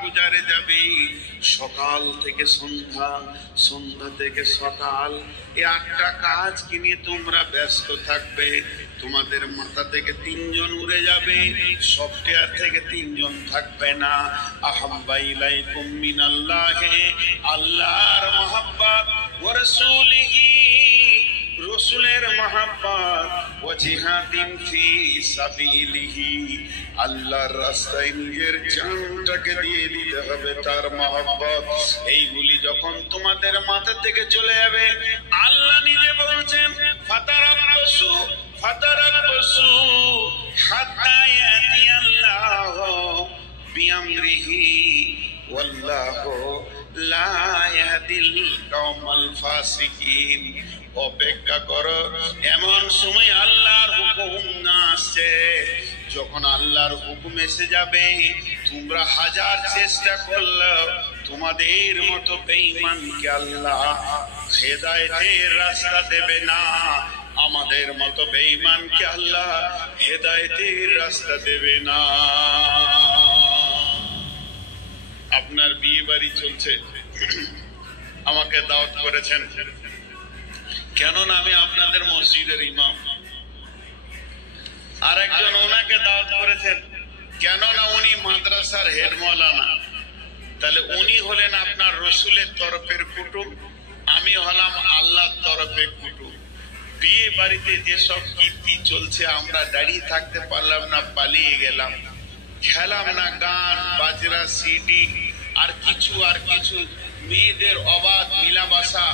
গুজারে যাবে। সকাল থেকে সন্ধ্যা, সন্ধ্যা থেকে সকাল, এই 8টা কাজ কি নিয়ে তোমরা ব্যস্ত থাকবে। তোমাদের মাথা থেকে 3 জন উড়ে যাবে, সফটওয়্যার থেকে 3 জন থাকবে না। আহাব্বা ইলাইকুম মিনাল্লাহি, আল্লাহর মহব্বত, ওয়া রাসূলিহি, রসুলের মহব্বত, ওয়া জিহাদিন ফি সাবিলিহি, আল্লাহর রাস্তায় নিজের জানটাকে দিয়ে দিতে হবে তার মহব্বত। এইগুলি যখন তোমাদের মাথা থেকে চলে যাবে, আল্লাহ নিজে বলছেন ফাতারাব্বাসু ফাতারাব্বাসু হাত্তা ইয়াতিয়াল্লাহু বিআমরিহি ওয়াল্লাহু লা ইয়াহদিল কওমাল ফাসিকিন। অপেক্ষা করো, এমন সময় আল্লাহর হুকুম না আসছে। যখন আল্লাহর হুকুম এসে যাবে, তোমরা হাজার চেষ্টা করলেও তোমাদের মতো বেঈমানকে আল্লাহ হেদায়েতের রাস্তা দেবে না। আমাদের মতো বেঈমানকে আল্লাহ হেদায়েতের রাস্তা দেবে না। আপনার বিয়ে বাড়ি চলছে, আমাকে দাওয়াত করেছেন, কেননা আমি আপনাদের মসজিদের ইমাম। আর একজন ওনাকে দাওয়াত করেছেন, কেননা উনি মাদ্রাসার হেড মাওলানা। তাহলে উনি হলেন আপনার রসুলের তরফের কুটুম, আমি হলাম আল্লাহর তরফের কুটুম। বিয়ে বাড়িতে যেসব কীর্তি চলছে, আমরা দাঁড়িয়ে থাকতে পারলাম না, পালিয়ে গেলাম, খেলাম না গান বাজরা সিডি আর কিছু মেয়েদের অবাধ মিলাবাসা,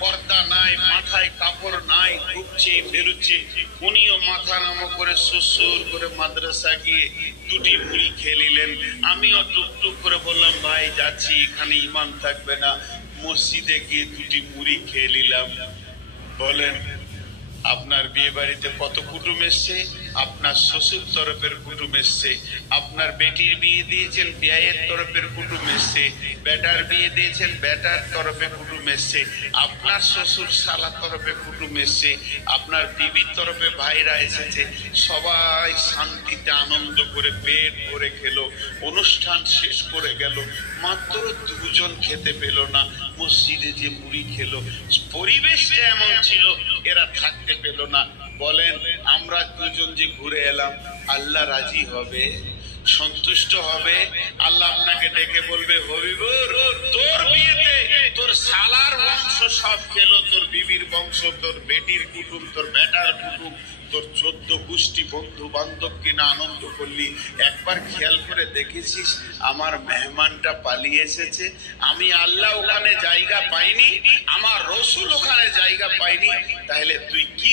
পর্দা নাই, মাথায় কাপড় নাই, ঢুকছে বেরুচ্ছে। উনিও মাথা নামো করে শ্বশুর করে মাদ্রাসা গিয়ে 2টি মুড়ি খেয়ে নিলেন। আমিও টুকটুক করে বললাম ভাই যাচ্ছি, এখানে ইমাম থাকবে না, মসজিদে গিয়ে 2টি মুড়ি খেয়ে নিলাম। বলেন আপনার বিয়ে বাড়িতে কত কুটুম এসছে? আপনার শ্বশুর তরফের কুটুম এসছে, আপনার বেটির বিয়ে দিয়েছেন, বিয়ের তরফের কুটুম এসছে, বেটার বিয়ে দিয়েছেন, বেটার তরফে কুটুম এসছে, আপনার শ্বশুর শালার তরফে কুটুম এসছে, আপনার বিবির তরফে ভাইরা এসেছে। সবাই শান্তিতে আনন্দ করে পেট ভরে খেলো, অনুষ্ঠান শেষ করে গেল। মাত্র 2 জন খেতে পেল না, মসজিদে যে মুড়ি খেলো। পরিবেশটা এমন ছিল, এরা থাকতে পেল না। বলেন আমরা 2 জন যে ঘুরে এলাম, আল্লাহ রাজি হবে, সন্তুষ্ট হবে? আল্লাহ আপনাকে ডেকে বলবে হবিবুর, তোর বিয়েতে তোর শালার বংশ সব খেলো, তোর বিবির বংশ, তোর বেটির কুটুম, তোর বেটার কুটুম, তোর 14 গোষ্ঠী বন্ধু বান্ধব কিনা আনন্দ করলি। একবার খেয়াল করে দেখেছিস আমার মেহমানটা পালিয়ে এসেছে? আমি আল্লাহ ওখানে জায়গা পাইনি, আমার রসুল ওখানে জায়গা পাইনি। তাহলে তুই কি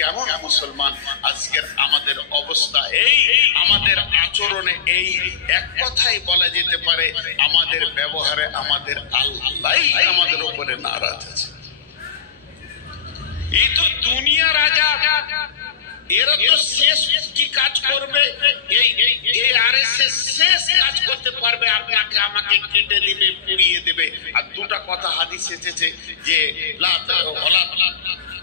কেমন মুসলমান? আজকের আমাদের অবস্থা এই, আমাদের আচরণে এই। এক কথাই বলা যেতে পারে আমাদের ব্যবহারে আমাদের আল্লাহ আমাদের উপরে নারাজ আছে। এই তো দুনিয়া রাজা, এরা তো শেষ কি কাজ করবে? এই আরএসএস শেষ কাজ করতে পারবে, আপনাকে আমাকে কেটে দিবে, পুড়িয়ে দেবে। আর 2টা কথা হাদিস এসেছে যে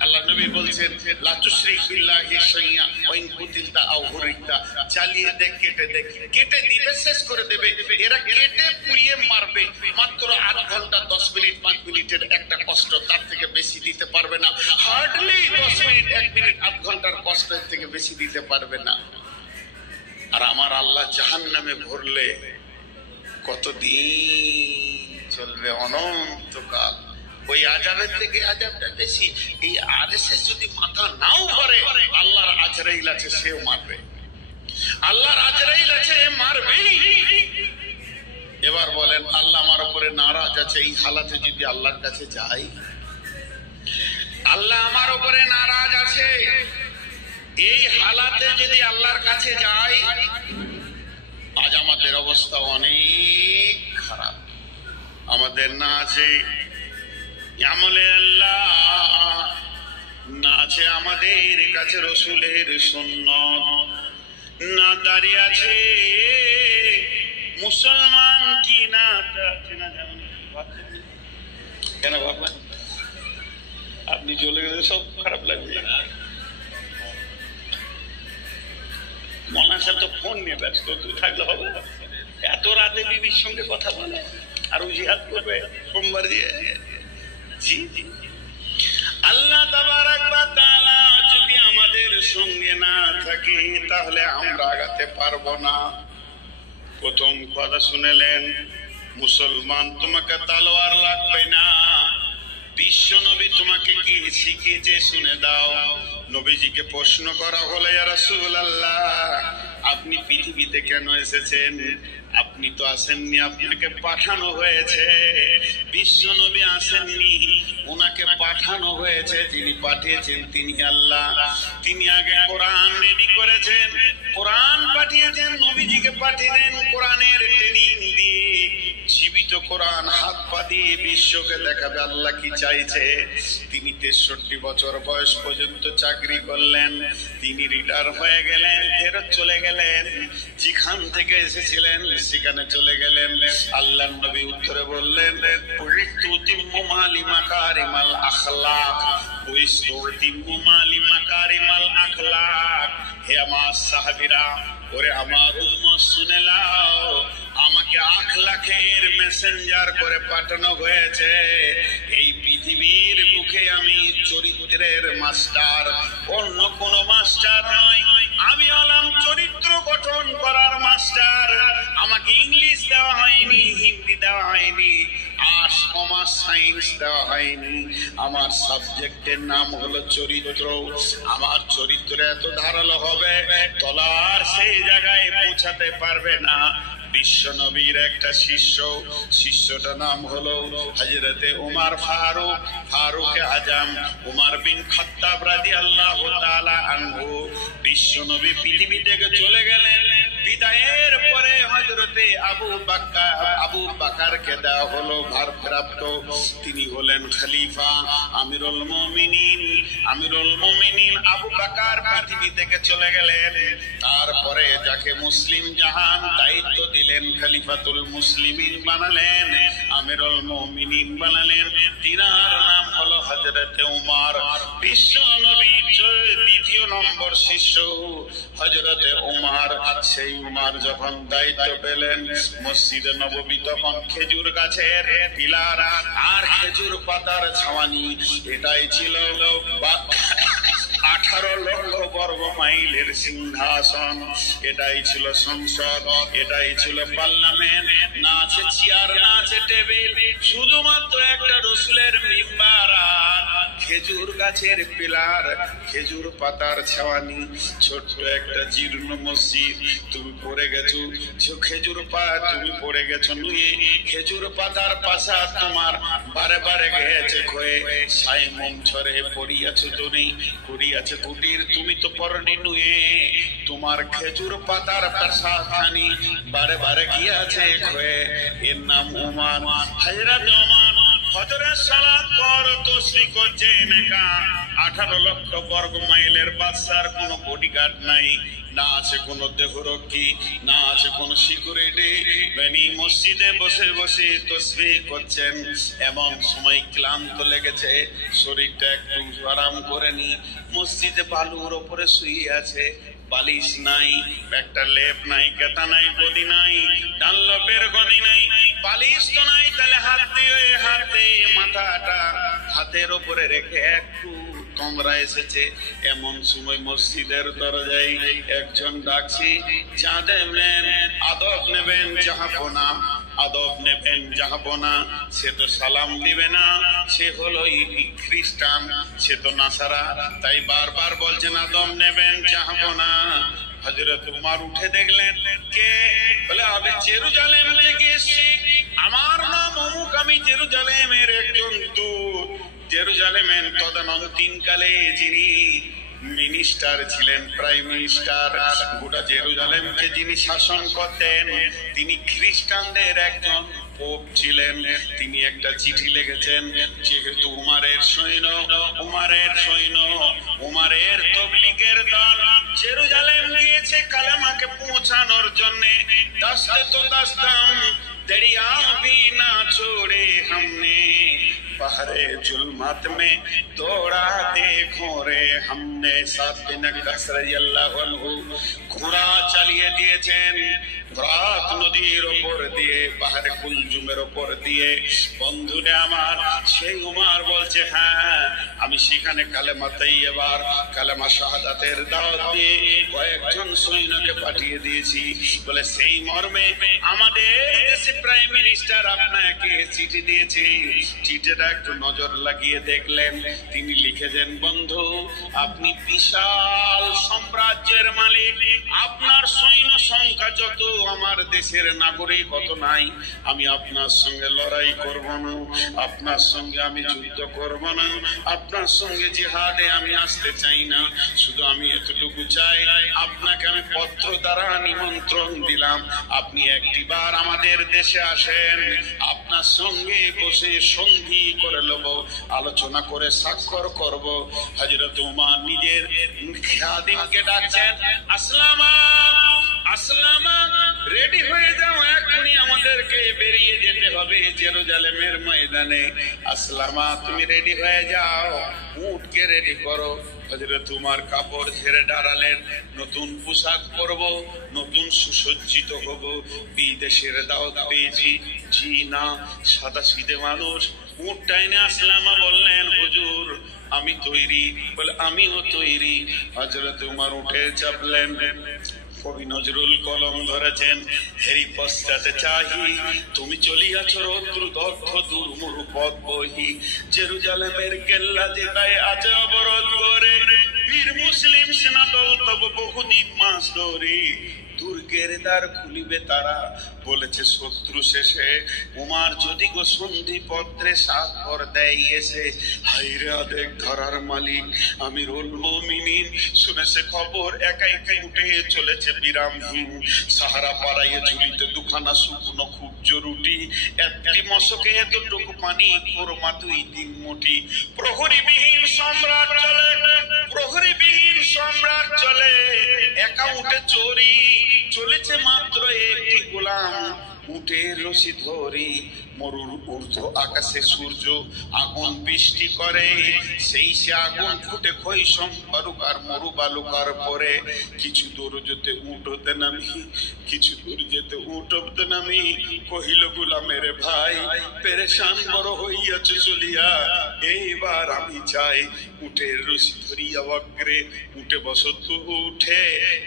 আল্লাহ নবী বলছেন লা তুশরিক বিল্লাহি শাইআ ওয়া ইন কুতিলতা আও হুরিকতা, চালিয়ে দেখ, কেটে দেখ, কেটে দিবে, শেষ করে দেবে। এরা কেটে পুড়িয়ে মারবে, মাত্র 8 ঘন্টা 10 মিনিট 5 মিনিটের একটা কষ্ট, তার থেকে বেশি দিতে পারবে না। হার্ডলি 10 মিনিট 1 মিনিট 8 ঘন্টার কষ্টের থেকে বেশি দিতে পারবে না। আর আমার আল্লাহ জাহান্নামে ভরলে কতদিন চলবে? অনন্তকাল। ওই আযাবের থেকে আযাবটা বেশি। এই আরএসএস যদি মাথা নাও করে, আল্লাহর আজরাইল আছে, সেও মারবে। আল্লাহর আজরাইল আছে, মারবেই। এবার বলেন আল্লাহ আমার উপরে নারাজ আছে, এই হালাতে যদি আল্লাহর কাছে যাই, আল্লাহ আমার উপরে নারাজ আছে, এই হালাতে যদি আল্লাহর কাছে যাই, আজ আমাদের অবস্থা অনেক খারাপ। আমাদের না আছে আমলে আল্লাহ, না আছে আমাদের কাছে রসুলের সুন্নাত, না দাঁড়িয়ে আছে মুসলমান কি না। কেন বাবা আপনি চলে গেলে সব খারাপ লাগবে? মনার সাথে ফোন নিয়ে ব্যস্ত, তুই থাকলে হবে? এত রাত রাতে বিবির সঙ্গে কথা বলে আর ও জিহাদ করবে সোমবার দিয়ে। জি জি, আল্লাহ তাবারাক ওয়া তাআলা যদি আমাদের সঙ্গে না থাকে তাহলে আমরা আগাতে পারবো না। প্রথম কথা শুনেলেন, মুসলমান তোমাকে তলোয়ার লাগবে না। বিশ্ব নবী তোমাকে কি শিখিয়েছে শুনে দাও। নবীজিকে প্রশ্ন করা হলো, ইয়া রাসূলুল্লাহ, আপনি পৃথিবীতে কেন এসেছেন? আপনি তো আসেননি, আপনাকে পাঠানো হয়েছে। বিশ্ব নবী আসেননি, ওনাকে পাঠানো হয়েছে। যিনি পাঠিয়েছেন তিনি আল্লাহ। তিনি আগে কোরআন রেডি করেছেন, কোরআন পাঠিয়েছেন, নবীজিকে পাঠিয়ে দেন কোরআনের ট্রেনিং দিয়ে। জীবিত কোরআন হাত পা দিয়ে বিশ্বকে দেখাবে আল্লাহ কি চাইছে। তিনি 63 বছর বয়স পর্যন্ত চাকরি করলেন। তিনি রিটায়ার হয়ে গেলেন, ফেরত চলে গেলেন। যেখান থেকে এসেছিলেন সেখানে চলে গেলেন। আল্লাহর নবী উত্তরে বললেন, বুইস্তুতিম্মু মালি মাকারিমাল আখলাক, বুইস্তুতিম্মু মালি মাকারিমাল আখলাক। হে আমার সাহাবীরা, ওরে আমার উম্মত শুনে নাও, আমাকে আখলাকের মেসেঞ্জার করে পাঠানো হয়েছে। এই পৃথিবীর বুকে আমি চরিত্রের মাস্টার, অন্য কোন মাস্টার নয়। আমি হলাম চরিত্র গঠন করার মাস্টার। আমাকে ইংলিশ দেওয়া হয়নি, হিন্দি দেওয়া হয়নি, আর সমাজ সায়েন্স দেওয়া হয়নি। আমার সাবজেক্টের নাম হলো চরিত্র। আমার চরিত্র এত ধারালো হবে তলোয়ার সেই জায়গায় পৌঁছাতে পারবে না। বিশ্ব নবীর একটা শিষ্যটার নাম হলো হযরতে উমর ফারুক, ফারুক আজম, উমর বিন খাত্তাব রাদিয়াল্লাহু তাআলা আনহু। বিশ্ব নবী পৃথিবী থেকে চলে গেলেন। বিদায়ের পরে হযরতে আবু বকরকে দেওয়া হলো ভারপ্রাপ্ত। তিনি হলেন খলিফা, আমিরুল মুমিনিন। আমিরুল মুমিনিন আবু বকর পৃথিবী থেকে চলে গেলেন। তারপরে যাকে মুসলিম জাহান দায়িত্ব দিলেন, খলিফাতুল মুসলিমিন বানালেন, আমিরুল মুমিনিন বানালেন, তিনার নাম হলো হযরতে উমর। বিশ্ব নবীর দ্বিতীয় নম্বর শিষ্য হযরতে উমর। সেই উমর যখন দায়িত্ব পেলেন মসজিদে নববী, তখন খেজুর গাছের পিলার আর খেজুর পাতার ছাওয়ানি, এটাই ছিল 18 লক্ষ বর্গ মাইলের সিংহাসন। এটাই ছিল সংসদ, এটাই ছিল পার্লামেন্ট। না আছে চেয়ার, না আছে টেবিল, শুধুমাত্র একটা রসুলের মিম্বার আর খেজুর গাছের পিলার, খেজুর পাতার ছাওয়ানি, ছোট্ট একটা জীর্ণ মসজিদ। তুমি পড়ে গেছো খেজুর পাতা, তুমি পড়ে গেছো নুয়ে, খেজুর পাতার পাশা তোমার বারে বারে গেছে ক্ষয়ে, ছাই মম ছড়ে পড়িয়াছো তুমি, করিয়াছে কুটির, তুমি তো পরনি নুয়ে। তোমার খেজুর পাতার পাশা খানি বারে বারে গিয়াছে ক্ষয়ে। এর নাম উমর, হযরত উমর। হযরত সালাত পর তসবিহ করছেন একা। 18 লক্ষ বর্গ মাইলের বাদশার কোনো বডিগার্ড নাই, না আছে কোনো দেহরক্ষী, না আছে কোনো সিকিউরিটি। বেনি মসজিদে বসে বসে তসবিহ করছেন। এমন সময় ক্লান্ত লেগেছে, শরীরটা একটু আরাম করে নি। মসজিদে বালুর ওপরে শুয়ে আছে, বালিশ নাই, একটা লেপ নাই, কেতা নাই, গদি নাই, ডানলপের গদি নাই, বালিশ তো নাই। তাহলে হাতে মাথাটা হাতের ওপরে রেখে একটু তোমরা এসেছে। এমন সময় মসজিদের দরজায় একজন ডাকছি, যা দেবেন আদব নেবেন জাহাপনা, আদব নেবেন জাহাপনা। সে তো সালাম দিবে না, সে হলো খ্রিস্টান, সে তো নাসারা, তাই বারবার বলছেন আদব নেবেন জাহাপনা। হযরত উমর উঠে দেখলেন কে, বলে আমি জেরুজালেম থেকে এসেছি, আমার নাম অমুক, আমি জেরুজালেমের একজন দূত। জেরুজালেমের তদানীন্তনকালে যিনি মিনিস্টার ছিলেন, প্রাইম মিনিস্টার, গোটা জেরুজালেমকে যিনি শাসন করতেন, তিনি খ্রিস্টানদের একজন পোপ ছিলেন। তিনি একটা চিঠি লিখেছেন, যেহেতু উমরের সৈন্য, উমরের তবলিগের দল জেরুজালেম গিয়েছে কালেমাকে পৌঁছানোর জন্য। दस्ते तो दस्तम दरिया भी ना छोड़े हमने, बहरे जुल्मत में दौड़ा देखो रे हमने साथ बिन कसर अल्लाह घोड़ा চালিয়ে দিয়েছেন রাত নদীর উপর দিয়ে বাহরে কুলজুমের উপর দিয়ে। বন্ধুরা আমার, সেই উমর বলছে হ্যাঁ আমি সেখানে কালেমা তাইয়্যিবার কালেমা শাহাদাতের দাওয়াত দিয়ে কয়েকজন সৈন্যকে পাঠিয়ে দিয়েছি। বলে সেই মর্মে আমাদের দেশে প্রাইম মিনিস্টার আপনাকে চিঠি দিয়েছে। চিঠিটা একটু নজর লাগিয়ে দেখলেন, তিনি লিখেছেন বন্ধু আপনি বিশাল সাম্রাজ্যের মালিক, আপনার সৈন্য সংখ্যা যত আমার দেশের নাগরিক কত নাই, আমি আপনার সঙ্গে লড়াই করব না, আপনার সঙ্গে আমি যুদ্ধ করব না, আপনার সঙ্গে জিহাদে আমি আসতে চাই না। শুধু আমি এতটুকু চাই, আপনাকে আমি পত্র দ্বারা নিমন্ত্রণ দিলাম, আপনি একটিবার আমাদের দেশে আসেন, আপনার সঙ্গে বসে সন্ধি করে নেব, আলোচনা করে স্বাক্ষর করব। হযরত উমর নিজের খাদিমকে ডাকছেন, আসলামা আসলামা রেডি হয়ে যাও, এখনই আমাদেরকে বেরিয়ে যেতে হবে জেরুজালেমের ময়দানে। আসলামা তুমি রেডি হয়ে যাও, উটকে রেডি করো। হযরত উমর কাপড় ছেড়ে দাঁড়ালেন, নতুন পোশাক পরব, নতুন সুসজ্জিত হব, বিদেশের দাওয়াত পেয়েছি। জি না, সাদা সিধে মানুষ। উট টাইনে আসলামা বললেন হুজুর আমি তৈরি। বলে আমিও তৈরি। হযরত উমর উঠে চাপলেন। কবি নজরুল কলম ধরেছেন, হেরি পশ্চাতে চাহি তুমি চলিয়াছ রৌদ্র দগ্ধ দুর্মুর পথ বহি, জেরুজালেমের কেল্লা যেটায় আছে অবরোধ করে, বীর মুসলিম সেনাদল তব বহুদিন মাস ধরে দুর্গের দ্বার খুলিবে তারা, বলেছে শত্রু শেষে। উমার যদি গো সন্ধি পত্রে স্বাক্ষর দেয় এসে, হাইরে আদেক ধরার মালিক আমিরুল মুমিনিন, শুনেছে খবর একাই উঠে চলেছে বিরামহীন, সাহারা পাড়াইয়ে ঝুলিতে দুখানা শুকনো খুব জরুরি, একটি মশকে এতটুকু পানি কোরমা 2-3 মুঠি। প্রহরীবিহীন সম্রাট চলে, প্রহরীবিহীন সম্রাট চলে, একা উঠে চোরি, চলেছে মাত্র একটি গোলাম, উটের রশি ধরি। মরুর ঊর্ধ্ব আকাশে সূর্য আগুন বৃষ্টি করে, সেই সে আগুন ফুটে ক্ষয়সম বালুকার মরু বালুকার পরে। কিছু দূর যেতে উট হতে নামি, কিছু দূর যেতে উট হতে নামি, কহিল গোলামের ভাই পেরেশান বড় হইয়াছে চলিয়া, এইবার আমি চাই উটের রশি ধরিয়া অগ্রে। উঠে বসত উঠে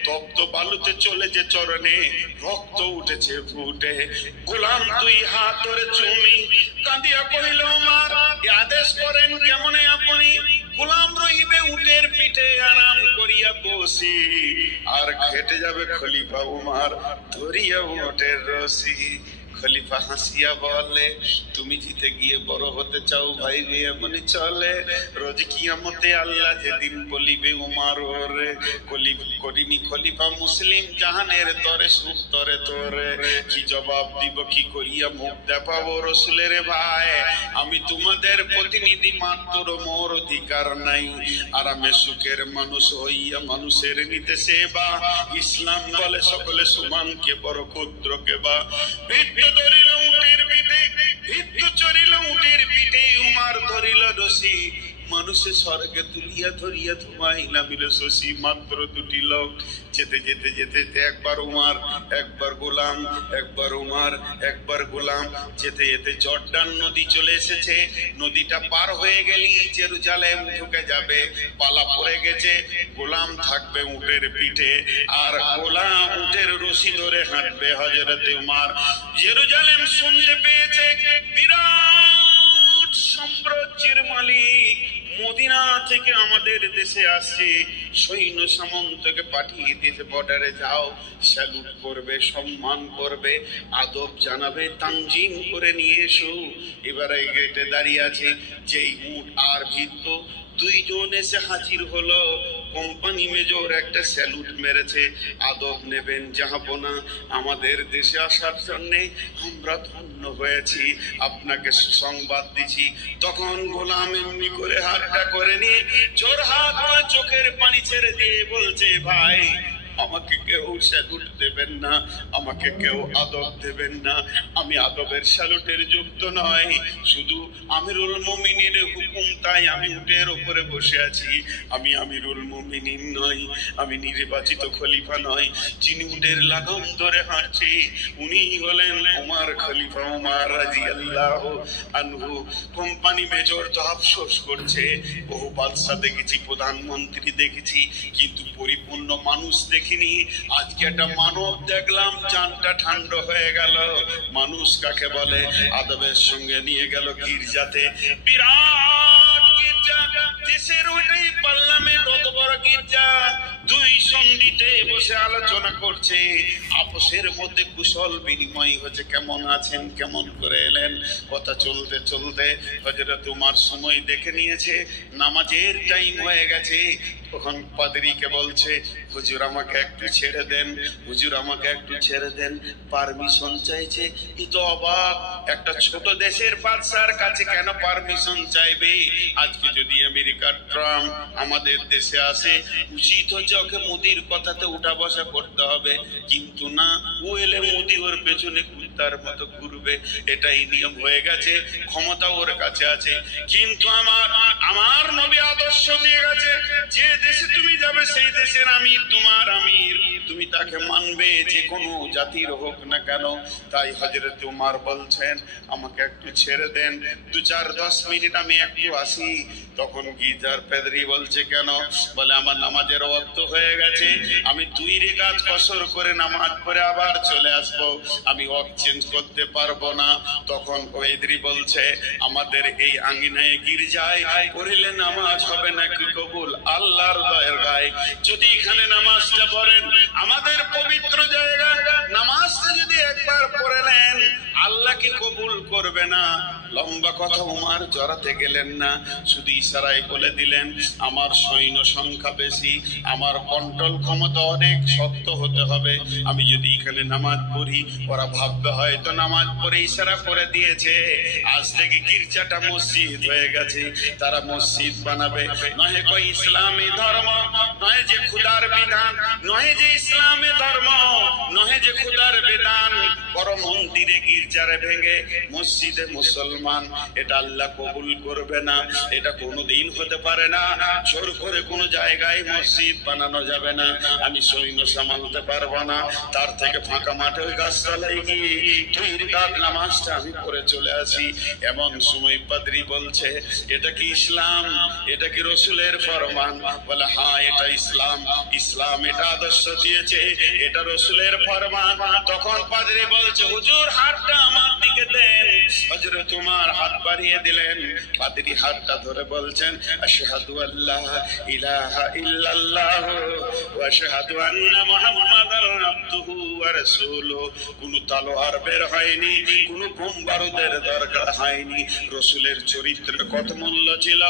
তপ্ত বালুতে চলে যে চরণে, রক্ত উঠেছে ফুটে। গোলাম তুই হাত ধরে চুমি কাঁদিয়া কহিল উমর আদেশ করেন কেমনে আপনি, গোলাম রহিবে উটের পিঠে আরাম করিয়া বসি, আর খেটে যাবে খলিফা উমর ধরিয়া উটের রশি। খলিফা হাসিয়া বলে তুমি জিতে গিয়ে বড় হতে চাও ভাই রে, এমনি চলে রোজ কিয়ামতে আল্লাহ যেদিন বলিবে উমর ওরে, করিনি খলিফা মুসলিম জাহানের তরে সুখ তরে তোরে, কি জবাব দিব কি করিয়া মুখ দেখাবো রসুলের ভাই, আমি তোমাদের প্রতিনিধি মাত্র, মোর অধিকার নাই, আরামে সুখের মানুষ হইয়া মানুষের নিতে সেবা, ইসলাম বলে সকলে সমান কে বড় ক্ষুদ্র কে বা। ধরিল উটের পিঠে, ভিক্ষু চড়িল উটের পিঠে, উমর ধরিল রশি, মানুষে স্বর্গে তুলিয়া ধরিয়া ধুমাই নামিল শশী। মাত্র 2টি লোক যেতে যেতে যেতে একবার উমর একবার গোলাম, একবার উমর একবার গোলাম, যেতে যেতে জর্ডান নদী চলে এসেছে। নদীটা পার হয়ে গেলি জেরুজালেম ঢুকে যাবে, পালা পড়ে গেছে, গোলাম থাকবে উটের পিঠে, আর গোলাম উটের রশি ধরে হাঁটবে। হযরতে উমর জেরুজালেম শুনতে পেয়েছে বিরাট সাম্রাজ্যের মালিক মদিনা থেকে আমাদের দেশে আসছে, সৈন্য সামন্তকে পাঠিয়ে দিয়েছে বর্ডারে, যাও স্যালুট করবে, সম্মান করবে, আদব জানাবে, তানজিম করে নিয়ে এসো। এবারে গেটে দাঁড়িয়ে আছে যেই উট আর ভিত্ত, 2 জন এসে হাজির হলো। কোম্পানি মেজর একটা স্যালুট মেরেছে, আদব নেবেন জাহাপনা, আমাদের দেশে আসার জন্য আমরা ধন্য হয়েছি, আপনাকে সংবাদ দিছি। তখন গোলাম এমনি করে হাতটা করে নিয়ে জোর হাত চোখের পানি ছেড়ে দিয়ে বলছে ভাই আমাকে কেউ স্যালুট দেবেন না, আমাকে কেউ আদব দেবেন না। আমি আদবের স্যালুটের যুক্ত নয়, শুধু আমিরুল মুমিনের হুকুম, তাই আমি উটের উপরে বসে আছি। আমি আমিরুল মুমিনিন নই, আমি নির্বাচিত খলিফা নই। যিনি উটের লাগাম ধরে হাঁটছে উনি হলেন ওমর খলিফা ওমর রাদিয়াল্লাহু আনহু। কোম্পানি মেজর তো আফসোস করছে, বহু বাদশা দেখেছি, প্রধানমন্ত্রী দেখেছি, কিন্তু পরিপূর্ণ মানুষ দেখিনি। আজকে একটা মানব দেখলাম, জানটা ঠান্ডা হয়ে গেল। মানুষ কাকে বলে? আদবের সঙ্গে নিয়ে গেল গির্জাতে, বিরাট গির্জা, দেশের ওইটাই পার্লামেন্ট, অত বড় গির্জা। দুই সন্ধিতে বসে আলোচনা করছে, আপসের মধ্যে কুশল বিনিময় হচ্ছে, কেমন আছেন, কেমন করে এলেন। কথা চলতে চলতে হযরত উমর সময় দেখে নিয়েছে, নামাজের টাইম হয়ে গেছে। তখন পাদ্রীকে বলছে, হুজুর আমাকে একটু ছেড়ে দেন, হুজুর আমাকে একটু ছেড়ে দেন, পারমিশন চাইছে। কিন্তু অবাক, একটা ছোট দেশের বাদশার কাছে কেন পারমিশন চাইবে? আজকে যদি আমেরিকার ট্রাম্প আমাদের দেশে আসে, উচিত হচ্ছে ওকে মোদির কথাতে উঠা বসা করতে হবে, কিন্তু না, ও এলে মোদি ওর পেছনে কুত্তার মতো ঘুরবে। এটাই নিয়ম হয়ে গেছে, ক্ষমতা ওর কাছে আছে। কিন্তু আমার নবী আদর্শ দিয়ে গেছে, যে দেশে তুমি যাবে সেই দেশের আমির তোমার আমির, তুমি তাকে মানবে, যে কোনো জাতির হোক না কেন। তাই হযরত উমর বলছেন, আমাকে একটু ছেড়ে দেন, 2-4-10 মিনিট আমি একটু আসি। তখন গির্জার পাদ্রী বলছে, কেন? বলে, আমার নামাজের ওয়াক্ত হয়ে গেছে, আমি 2 রাকাত কসর করে নামাজ পড়ে আবার চলে আসবো, আমি ওয়াক্ত চেঞ্জ করতে পারবো না। তখন পাদ্রী বলছে, আমাদের এই আঙ্গিনায় গির্জায় পড়লে নামাজ হবে নাকি কবুল? আল্লাহর দরগায় যদি এখানে নামাজটা পড়েন, আমাদের পবিত্র জায়গা, নামাজটা যদি একবার পড়ে নেন, আল্লাহ কি কবুল করবে না? লম্বা কথা উমর জড়াতে গেলেন না, শুধু ইশারায় বলে দিলেন, আমার সৈন্য সংখ্যা বেশি, আমার কন্ট্রোল ক্ষমতা অনেক শক্ত হতে হবে। আমি যদি এখানে নামাজ পড়ি, ওরা ভাববে হয়তো নামাজ পড়ে ইশারা করে দিয়েছে, আজ থেকে গির্জাটা মসজিদ হয়ে গেছে, তারা মসজিদ বানাবে। নয় কই ইসলামী ধর্ম, নয় যে খুদার বিধান, নয় যে ইসলামী ধর্ম, নয় যে খুদার বিধান, বড় মন্দিরে গির্জারে ভেঙে মসজিদে মুসলমান, এটা আল্লাহ কবুল করবে না, এটা কোনোদিন হতে পারে না। জোর করে কোনো জায়গায় মসজিদ বানানো যাবে না, আমি সৈন্য সামালতে পারবো না। তার থেকে ফাঁকা মাঠে ওই গাছতলায় গিয়ে 2 রাকাত নামাজটা আমি পড়ে চলে আসি। এমন সময় পাদ্রী বলছে, এটা কি ইসলাম? এটা কি রসুলের ফরমান? বলে, হ্যাঁ, এটা ইসলাম। ইসলাম এটা আদর্শ দিয়েছে, এটা রসুলের ফরমান। তখন পাদ্রী বলছে, হুজুর হাতটা আমার দিকে দেন। হযরত উমর হাত বাড়িয়ে দিলেন, পাদ্রী হাতটা ধরে বলছেন, আশহাদু আল্লা ইলাহা ইল্লাল্লাহ ওয়া আশহাদু আন্না মুহাম্মাদার আবদুহু ওয়া রাসূলুহু। কোনো তলোয়ার বের হয়নি, কোনো বোম বারুদের দরকার হয়নি। রসুলের চরিত্রের কত মূল্য ছিল!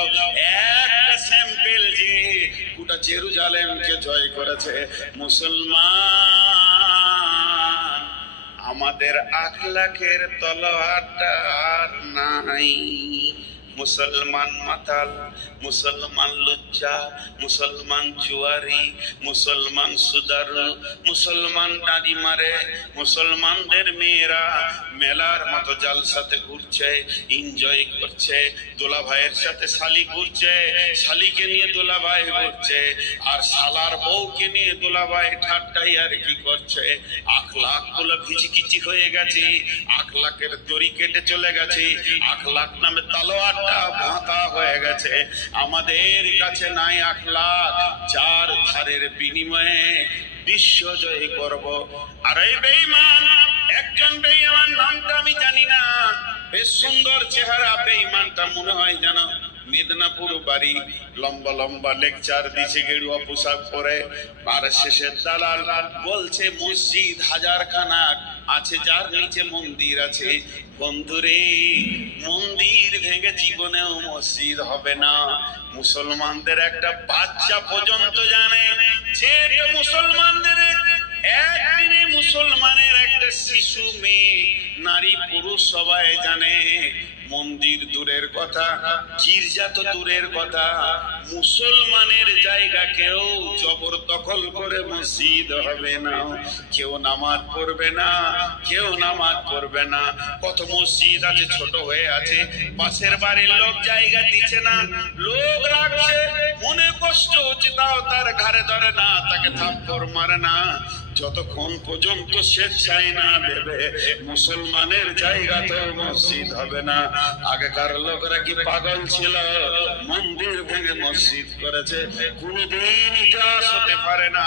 একটা স্যাম্পল যে গোটা জেরুজালেমকে জয় করেছে। মুসলমান, আমাদের আখলাকের তলোয়ারটা আর নাই। মুসলমান মাতাল, মুসলমান লুচ্চা, মুসলমান জুয়ারি, মুসলমান সুদারু, মুসলমান ডাঁড়ি মারে। মুসলমানদের মেয়েরা মেলার মতো জালসাতে ঘুরছে, এনজয় করছে, দোলা ভাইয়ের সাথে শালি ঘুরছে, শালিকে নিয়ে দোলা ভাই ঘুরছে, আর শালার বউকে নিয়ে দোলা ভাই ঠাট্টাই আর কি করছে। আখলাক গুলো ভিজিকিচি হয়ে গেছে, আখলাকের দড়ি কেটে চলে গেছে, আখলাক নামে তালোয়ার ভাতা হয়ে গেছে। আমাদের কাছে নাই আখলাক, চার ধারের বিনিময়ে বিশ্ব জয় করব। আর এই বেঈমান, একজন বেঈমান, নামটা আমি জানি না, বেশ সুন্দর চেহারা বেঈমানটা, মনে হয় যেন মেদিনীপুর বাড়ি, লম্বা লম্বা লেকচার দিছে, গেরুয়া পোশাক পরে। আর শেষের দালাল বলছে মসজিদ 1000 খানা আছে, যার নিচে মন্দির আছে। বন্ধুরে, মন্দির ভেঙে জীবনেও মসজিদ হবে না। মুসলমানদের একটা বাচ্চা পর্যন্ত জানে যে মুসলমানদের একদিনে, মুসলমানের একটা শিশু, মেয়ে, নারী, পুরুষ সবাই জানে মন্দির দূরের কথা, গির্জা তো দূরের কথা, মুসলমানের জায়গা কেউ জবরদখল করে মসজিদ হবে না, কেউ নামাজ পড়বে না, কেউ নামাজ পড়বে না। কত মসজিদ আছে ছোট হয়ে আছে, পাশের বাড়ির লোক জায়গা দিচ্ছে না, লোক রাখছে, মনে কষ্ট হচ্ছে তাও তার ঘাড়ে ধরে না, তাকে থাপ্পড় মারে না, যতক্ষণ পর্যন্ত স্বেচ্ছায় না দেবে মুসলমানের জায়গা তো মসজিদ হবে না। আগেকার লোকরা কি পাগল ছিল? মন্দির ভেঙে মসজিদ করেছে, কোনদিন ইতিহাস হতে পারে না।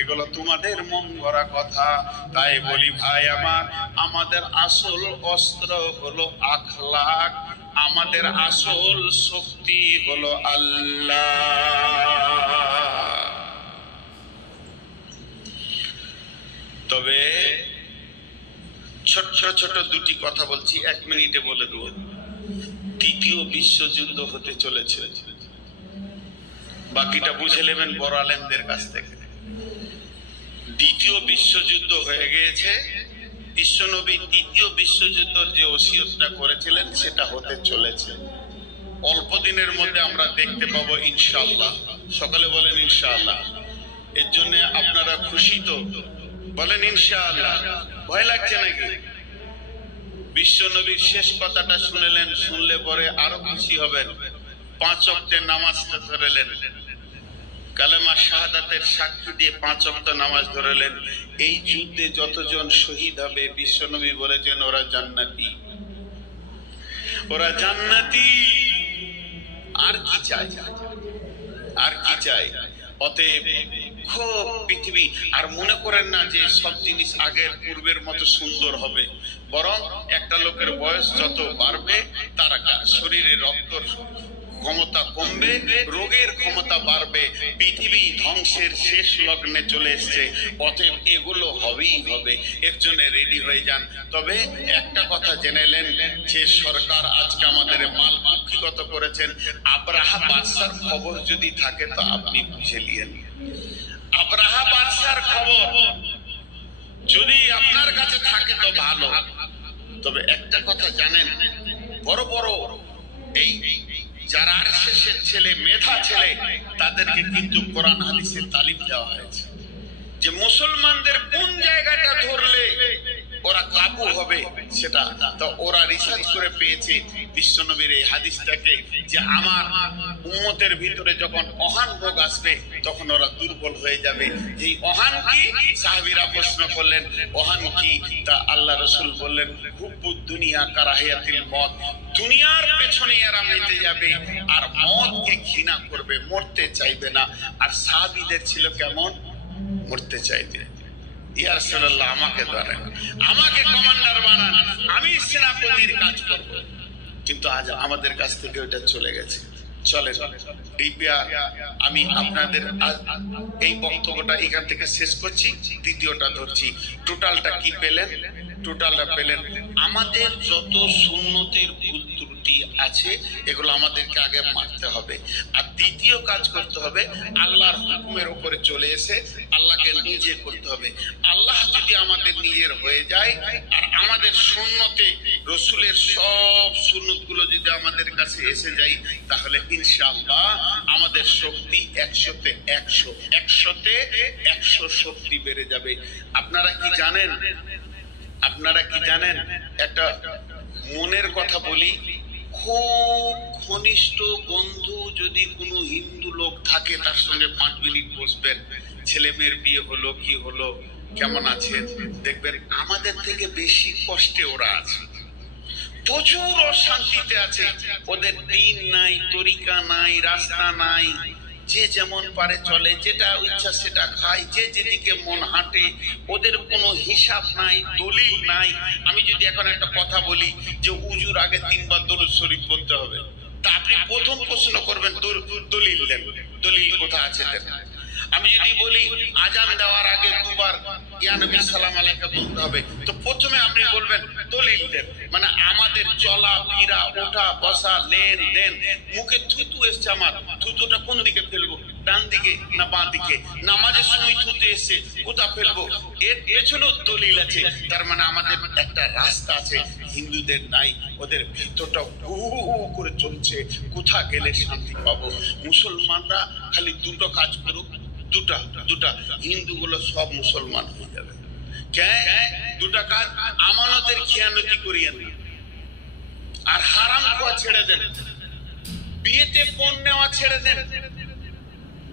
এগুলো তোমাদের মন গড়া কথা। তাই বলি ভাই আমার, আমাদের আসল অস্ত্র হলো আখলাক, আমাদের আসল শক্তি হলো আল্লাহ। তবে ছোট ছোট দুটি কথা বলছি, 1 মিনিটে বলে দেব। তৃতীয় বিশ্বযুদ্ধ হতে চলেছে, বাকিটা বুঝে নেবেন বড় আলেমদের কাছ থেকে। দ্বিতীয় বিশ্বযুদ্ধ হয়ে গিয়েছে, বিশ্বনবী তৃতীয় বিশ্বযুদ্ধের যে ওসিয়তটা করেছিলেন সেটা হতে চলেছে। অল্প দিনের মধ্যে আমরা দেখতে পাবো ইনশাআল্লাহ। সকালে বলেন ইনশাআল্লাহ। এর জন্য আপনারা খুশি তো? বলেন ইনশাআল্লাহ। ভয় লাগছে নাকি? বিশ্বনবীর শেষ কথাটা শুনলেন, শুনলে পরে আরো খুশি হবেন। 5 ওয়াক্তের নামাজটা ধরেলেন, কালেমা শাহাদাতের সাক্ষী দিয়ে 5 ওয়াক্ত নামাজ ধরেলেন। এই যুদ্ধে যতজন শহীদ হবে বিশ্বনবী বলেছেন ওরা জান্নাতি, ওরা জান্নাতি। আর কি চাই? আর কি চাই? অতএব খুব পৃথিবী আর মনে করেন না যে সব জিনিস আগের পূর্বের মতো সুন্দর হবে, বরং একটা লোকের বয়স যত বাড়বে তার শরীরে রক্ত ক্ষমতা কমবে, রোগের ক্ষমতা বাড়বে, পৃথিবী ধ্বংসের শেষ লগ্নে চলে এসছে। অতএব এগুলো হবেই হবে, এর জন্য রেডি হয়ে যান। তবে একটা কথা জেনেলেন যে সরকার আজকে আমাদের মাল কুক্ষিগত করেছেন। আব্রাহা বাদশার খবর যদি থাকে তো আপনি বুঝে নিয়েন। আব্রাহা বাদশার খবর যদি আপনার কাছে থাকে তো ভালো। তবে একটা কথা জানেন, বড় বড় এই যারা আরশের ছেলে, মেধা ছেলে, তাদেরকে কিন্তু কোরআন হাদিসের তালিম দেওয়া হয়েছে যে মুসলমানদের কোন জায়গাটা ধরলে ওরা কাবু হবে সেটা। তো ওরা রিসার্চ করে পেয়েছে বিশ্বনবীর এই হাদিসটাকে, যে আমার উম্মতের ভিতরে যখন অহান রোগ আসবে তখন ওরা দুর্বল হয়ে যাবে। এই অহান কি? সাহাবীরা প্রশ্ন করলেন অহান কি? তা আল্লাহ রাসূল বললেন হুব্বুদ দুনিয়া কারাহিয়াতিল মত, দুনিয়ার পেছনে এরা মেতে যাবে আর মতকে ঘৃণা করবে, মরতে চাইবে না। আর সাহাবীদের ছিল কেমন? মরতে চাইবে। ইয়া রাসূলুল্লাহ আমাকে ধরেন, আমাকে কমান্ডার বানান, আমি সেনাপতির কাজ করব। কিন্তু আজ আমাদের কাছ থেকে ওটা চলে গেছে। চলে আমি আপনাদের এই বক্তব্যটা এখান থেকে শেষ করছি, দ্বিতীয়টা ধরছি। টোটালটা কি পেলেন? টোটালটা পেলেন আমাদের যত সুন্নতের ভুল ত্রুটি আছে এগুলো আমাদেরকে আগে মারতে হবে। আর দ্বিতীয় কাজ করতে হবে আল্লাহর হুকুমের উপরে চলে এসে আল্লাহকে নিজে করতে হবে। আল্লাহ যদি আমাদের নিজের হয়ে যায় আর আমাদের সুন্নতে রসুলের সব সুন্নত গুলো যদি আমাদের কাছে এসে যায়, তাহলে ইনশাআল্লাহ আমাদের শক্তি 100-তে 100, 100-তে 100 শক্তি বেড়ে যাবে। আপনারা কি জানেন? আপনারা কি জানেন? একটা মনের কথা বলি, খুব ঘনিষ্ঠ বন্ধু যদি কোনো হিন্দু লোক থাকে তার সঙ্গে 5 মিনিট বসবেন, ছেলে মেয়ের বিয়ে হলো, কি হলো, কেমন আছেন, দেখবেন আমাদের থেকে বেশি কষ্টে ওরা আছে, প্রচুর অশান্তিতে আছে। ওদের দিন নাই, তরিকা নাই, রাস্তা নাই, যে যেমন পারে চলে, যেটা ইচ্ছা সেটা খায়, যে যেদিকে মন হাঁটে, ওদের কোনো হিসাব নাই, দলিল নাই। আমি যদি এখন একটা কথা বলি যে উজুর আগে 3 বার দরুদ শরীফ পড়তে হবে, তা আপনি প্রথম প্রশ্ন করবেন দলিল দেন, দলিল কোথায় আছে দেন। আমি যদি বলি আজান দেওয়ার আগে 2 বার ইয়া নবী সালাম আলাইকা বলতে হবে, তো প্রথমে আপনি বলবেন দলিল দেন। মানে আমাদের চলা ফিরা, ওঠা বসা, লেন দেন, মুখে থুতু এসছে, আমার থুতুটা কোন দিকে ফেলবো? ডান দিকে না বাঁ দিকে, নামাজের সময় থুতে এসে কোথা ফেলবো, এর পেছনেও দলিল আছে। তার মানে আমাদের একটা রাস্তা আছে, হিন্দুদের নাই, ওদের ভিতরটা হু হু করে চলছে, কোথা গেলে শান্তি পাবো। মুসলমানরা খালি দুটো কাজ করুক, দুটা দুটা, হিন্দুগুলো সব মুসলমান হয়ে যাবে। দুটা কাজ, আমানতের খেয়ানতি করিয়েন আর হারাম খাওয়া ছেড়ে দেন, বিয়েতে পণ নেওয়া ছেড়ে দেন।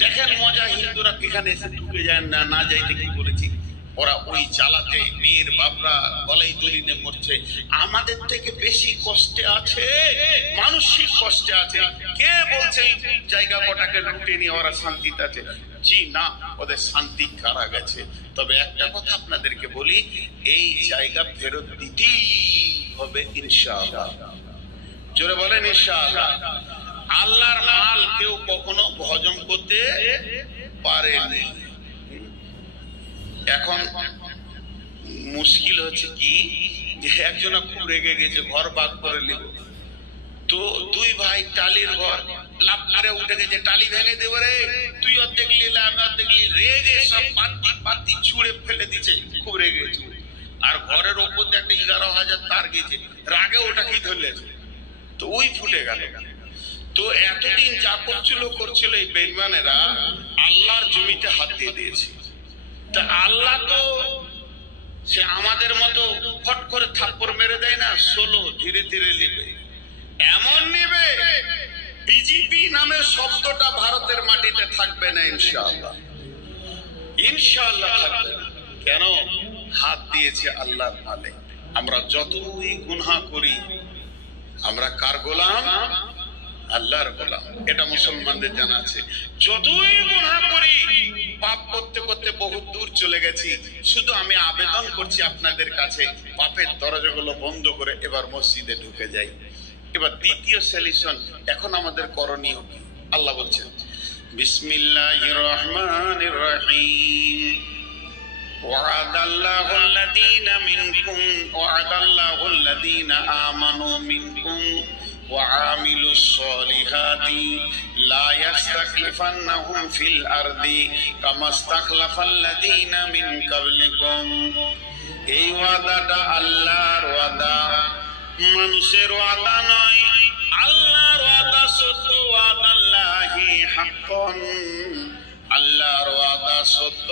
দেখেন মজা, হিন্দুরা এখানে এসে ঢুকে যায় না, না যাইতে কি করেছি, ওরা ওই চালাতে মেয়ের বাপরা গলায় দড়ি নিয়ে মরছে। আমাদের থেকে বেশি কষ্টে আছে, মানসিক কষ্টে আছে। কে বলছে জায়গা কটাকে লুটে নিয়ে ওরা শান্তিতে আছে? জি না, ওদের শান্তি কারা গেছে। তবে একটা কথা আপনাদেরকে বলি, এই জায়গা ফেরত দিতেই হবে ইনশাআল্লাহ। জোরে বলেন ইনশাআল্লাহ। আল্লাহর মাল কেউ কখনো হজম করতে পারেনি। এখন মুশকিল হচ্ছে কি, যে একজনা খুব রেগে গেছে, ঘর ভাগ করে নিব, তো দুই ভাই টালির ঘর লাভ করে উঠে গেছে, টালি ভেঙে দেবো রে, তুই অর্ধেক নিলে আমি অর্ধেক নিলে, রেগে সব পাতি পাতি ছুঁড়ে ফেলে দিচ্ছে, খুব রেগে গেছে। আর ঘরের ওপর দিয়ে একটা 11,000 তার গেছে, রাগে ওটা কি ধরলেছে, তো ওই ফুটে গেল। তো এতদিন যা করছিল এই বেঈমানেরা, আল্লাহর জমিতে হাত দিয়ে দিয়েছে। তা আল্লাহ তো সে আমাদের মতো ফট করে থাপ্পড় মেরে দেয় না, 16 ধীরে ধীরে নেবে, এমন নেবে বিজেপি নামে শব্দটা ভারতের মাটিতে থাকবে না ইনশাআল্লাহ। ইনশাআল্লাহ থাকবে না। কেন? হাত দিয়েছে আল্লাহর মালে। আমরা যতই গুনাহ করি, আমরা কার গোলাম? আল্লাহর গোলাম। এটা মুসলমানদের জানা আছে। যতই গুনাহ করি, পাপ করতে করতে বহু দূর চলে গেছি, শুধু আমি আবেদন করছি আপনাদের কাছে, পাপের দরজাগুলো বন্ধ করে এবার মসজিদে ঢুকে যাই। এবার দ্বিতীয় সলিউশন এখন আমাদের করণীয় কি? আল্লাহ বলছেন, বিসমিল্লাহির রহমানির রহিম, ওয়াদাল্লাহুল্লাযীনা আমানু মিনকুম وعاملوا الصالحات لا يستخلفنهم في الأرض كما استخلف الذين من قبلكم। এই ওয়াদাটা আল্লাহর ওয়াদা, মানুষের ওয়াদা নয়। আল্লাহর ওয়াদা সত্য, ওয়াদাল্লাহি হাক্কান, আল্লাহর ওয়াদা সত্য,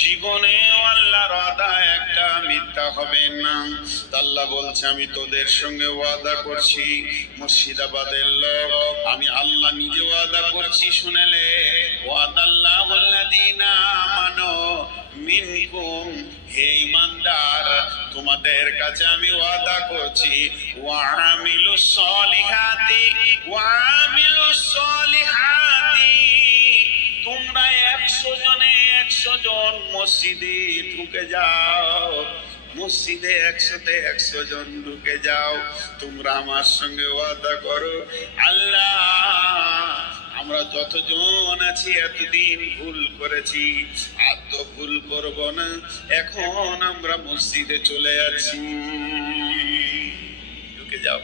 জীবনে আল্লাহর ওয়াদা একটা মিথ্যা হবে না। আল্লাহ বলছে, আমি তোদের সঙ্গে ওয়াদা করছি, মুর্শিদাবাদের লোক, আমি আল্লাহ নিজে ওয়াদা করছি, শুনেলে, ওয়াদাল্লাহুল্লাযীনা আমানু মিনকুম, হে ঈমানদার, তোমাদের কাছে আমি ওয়াদা করছি, ওয়াআমিলুস সলিহাতি, ওয়াআমিলুস সলিহাতি, তোমরা 100 জনে 100 জন মসজিদে ঢুকে যাও, মসজিদে 100তে 100 জন ঢুকে যাও, তোমরা আমার সঙ্গে ওয়াদা করো, আল্লাহ আমরা যতজন আছি এতদিন ভুল করেছি, আর তো ভুল করব না, এখন আমরা মসজিদে চলে যাচ্ছি, ঢুকে যাও।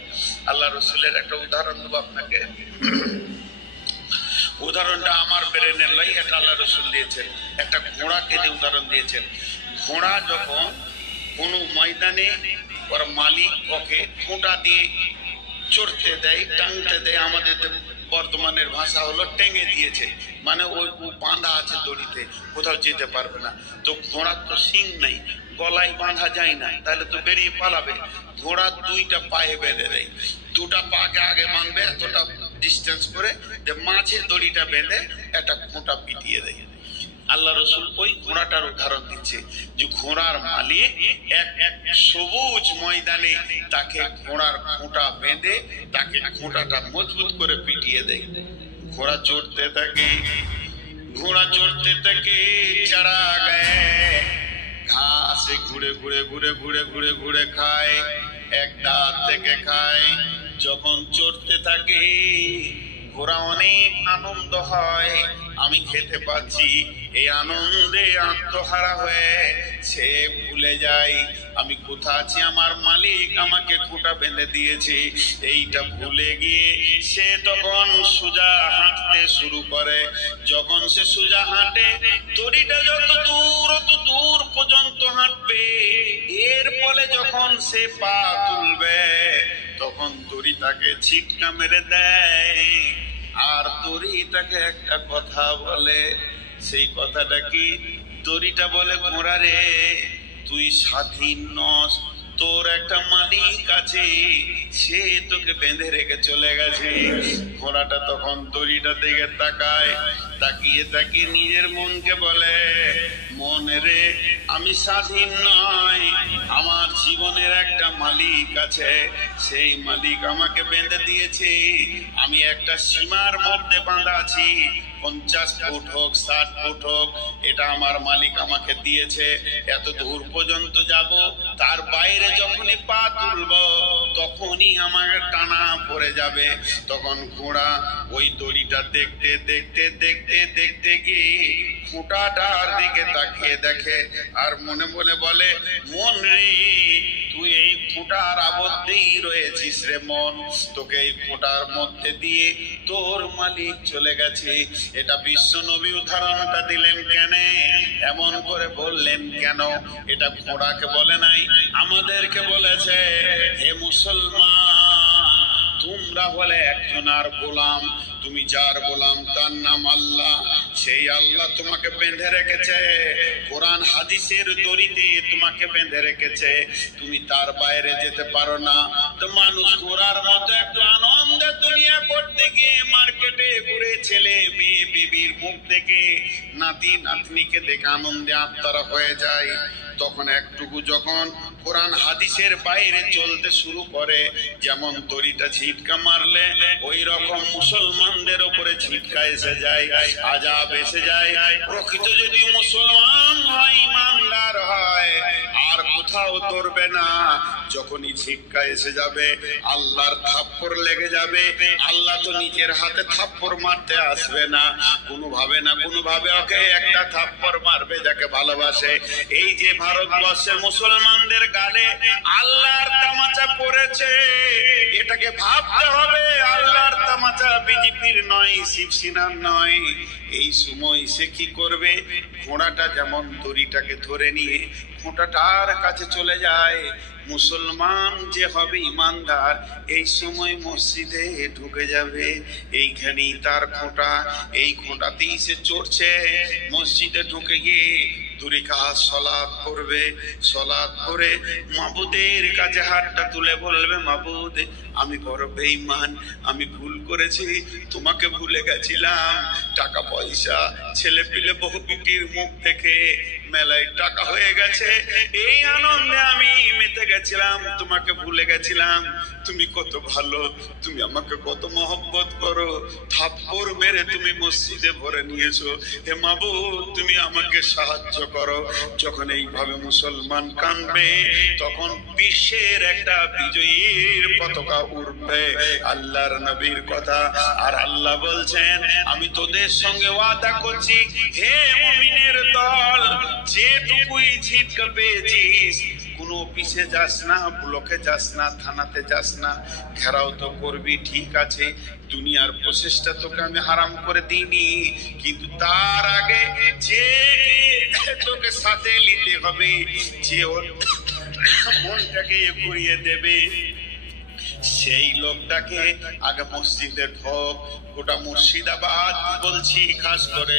আল্লাহ রসুলের একটা উদাহরণ দেবো আপনাকে। উদাহরণটা আমার ব্রেনের লাই, এটা আল্লাহ রসুল দিয়েছেন। একটা ঘোড়াকে যে উদাহরণ দিয়েছেন, ঘোড়া যখন কোনো ময়দানে ওর মালিক ওকে খোঁটা দিয়ে চড়তে দেয়, টাঙতে দেয়, আমাদের বর্তমানের ভাষা হলো টেঙে দিয়েছে, মানে ওই বাঁধা আছে দড়িতে, কোথাও যেতে পারবে না। তো ঘোড়ার তো শিং নাই, গলায় বাঁধা যায় না, তাহলে তো বেরিয়ে পালাবে। ঘোড়া দুইটা পায়ে বেঁধে দেয়, দুটা পাকে আগে বাঁধবে এতটা ডিস্টেন্স করে, যে মাঝে দড়িটা বেঁধে একটা খোঁটা পিটিয়ে দেয়। আল্লাহ রসুল ওই ঘোড়াটার উদাহরণ দিচ্ছে, যে ঘোড়ার মালিক এক সবুজ ময়দানে তাকে ঘোড়ার খোঁটা বেঁধে তাকে খোঁটাটা মজবুত করে পিটিয়ে দেয়। ঘোড়া চড়তে থাকে, ঘোড়া চড়তে থাকে, চড়া গায়ে ঘাসে ঘুরে ঘুরে ঘুরে ঘুরে ঘুরে ঘুরে খায়, এক দাঁত থেকে খায়। যখন চড়তে থাকে ঘোড়া অনেক আনন্দ হয়, আমি খেতে পাচ্ছি, এই আনন্দে আত্মহারা হয়ে সে ভুলে যায় আমি কোথা আছি, আমার মালিক আমাকে খুঁটা বেঁধে দিয়েছে। এইটা ভুলে গিয়ে সে তখন সোজা হাঁটতে শুরু করে। যখন সে সোজা হাঁটে, দড়িটা যত দূর পর্যন্ত হাঁটবে, এর ফলে যখন সে পা তুলবে তখন দড়ি তাকে ছিটকা মেরে দেয়। আর দড়ি তাকে একটা কথা বলে, সেই কথাটা কি? দড়িটা বলে, ঘোড়া রে, তুই স্বাধীন নস, তোর একটা মালিক আছে, সে তোকে বেঁধে রেখে চলে গেছে। ঘোড়াটা তখন দড়িটা দিকে তাকায়, তাকিয়ে তাকিয়ে নিজের মনকে বলে, মন রে, আমি স্বাধীন নয়, আমার জীবনের একটা মালিক আছে, সেই মালিক আমাকে বেঁধে দিয়েছে। আমি একটা সীমার মধ্যে বাঁধা আছি, 50 ফুট হোক 60 ফুট হোক, এটা আমার মালিক আমাকে দিয়েছে। এত দূর পর্যন্ত যাব, তার বাইরে যখনই পা তুলব তখনই আমার টানা পড়ে যাবে। তখন ঘোড়া ওই দড়িটা দেখতে দেখতে দেখতে দেখতে গিয়ে খুঁটাটার দিকে তাকিয়ে দেখে, আর মনে মনে বলে, মন রে, তুই এই খুঁটার আবদ্ধেই রয়েছিস রে মন, তোকে এই খুঁটার মধ্যে দিয়ে তোর মালিক চলে গেছে। এটা বিশ্ব নবী উদাহরণটা দিলেন কেন, এমন করে বললেন কেন? এটা ঘোড়াকে বলে নাই, আমাদেরকে বলেছে, হে মুসলমান, তোমরা হলে একজনার গোলাম, তুমি যার গোলাম তার নাম আল্লাহ, সেই আল্লাহ তোমাকে বেঁধে রেখেছে, কোরআন হাদিসের দড়িতে তোমাকে বেঁধে রেখেছে, তুমি তার বাইরে যেতে পারো না। তো মানুষ ঘোরার মতো একটু আনন্দের দুনিয়া করতে গিয়ে মার্কেটে ঘুরে ছেলে মেয়ে বিবির মুখ দেখে, নাতি নাতনিকে দেখে আনন্দে আত্মারা হয়ে যায়। তখন একটুকু যখন কোরআন হাদিসের বাইরে চলতে শুরু করে, যেমন দড়িটা ছিটকা মারলে ওই রকম মুসলমানদের উপরে ছিটকা এসে যায়, আযাব এসে যায়। প্রকৃত যদি মুসলমান হয়, ইমানদার হয়, আর কোথাও ধরবে না। যখনই ছিটকা এসে যাবে, আল্লাহর থাপ্পড় লেগে যাবে। আল্লাহ তো নিজের হাতে থাপ্পড় মারতে আসবে না, কোনোভাবে না কোনোভাবে ওকে একটা থাপ্পড় মারবে যাকে ভালোবাসে। এই যে ভারতবর্ষের মুসলমানদের গালে আল্লাহর তামাচা পড়েছে, এটাকে ভাবতে হবে আল্লাহর তামাচা, বিজেপির নয়, শিবসেনার নয়। এই সময় সে কি করবে? ঘোড়াটা যেমন দড়িটাকে ধরে নিয়ে খোঁটাটার কাছে চলে যায়। মুসলমান যে হবে ইমানদার, এই সময় মসজিদে ঢুকে যাবে। এইখানেই তার খোঁটা, এই খোঁটাতেই সে চড়ছে। মসজিদে ঢুকে গিয়ে দুরিকাত সলাত করবে, সলাত করে মাবুদের কাছে হাতটা তুলে বলবে, মাবুদ, আমি বড় বেঈমান, আমি ভুল করেছি, তোমাকে ভুলে গেছিলাম। টাকা পয়সা, ছেলে পিলে, বহু বিটির মুখ থেকে মেলায় টাকা হয়ে গেছে, এই আনন্দে আমি মেতে গেছিলাম, তোমাকে ভুলে গেছিলাম। তুমি কত ভালো, তুমি আমাকে কত মহব্বত করো, থাপ্পড় মেরে তুমি মসজিদে ভরে নিয়েছো। হে মাবুদ, তুমি আমাকে সাহায্য করো। যখন এইভাবে মুসলমান কাঁদবে, তখন বিশ্বের একটা বিজয়ীর পতাকা উঠবে। আল্লাহর নবীর কথা। আর আল্লাহ বলছেন, আমি তোদের সঙ্গে ওয়াদা করছি, হে মুমিনের দল, যেটুকুই ছিটকা পেয়েছিস, কোনো অফিসে যাস না, ব্লকে যাস না, থানাতে যাস না, ঘেরাও তো করবি, ঠিক আছে, দুনিয়ার প্রচেষ্টা তোকে আমি হারাম করে দিইনি, কিন্তু তার আগে যে তোকে সাথে নিতে হবে, যে ওর মনটাকে ঘুরিয়ে দেবে, সেই লোকটাকে আগে মসজিদে ঢোক। গোটা মুর্শিদাবাদ বলছি, খাস করে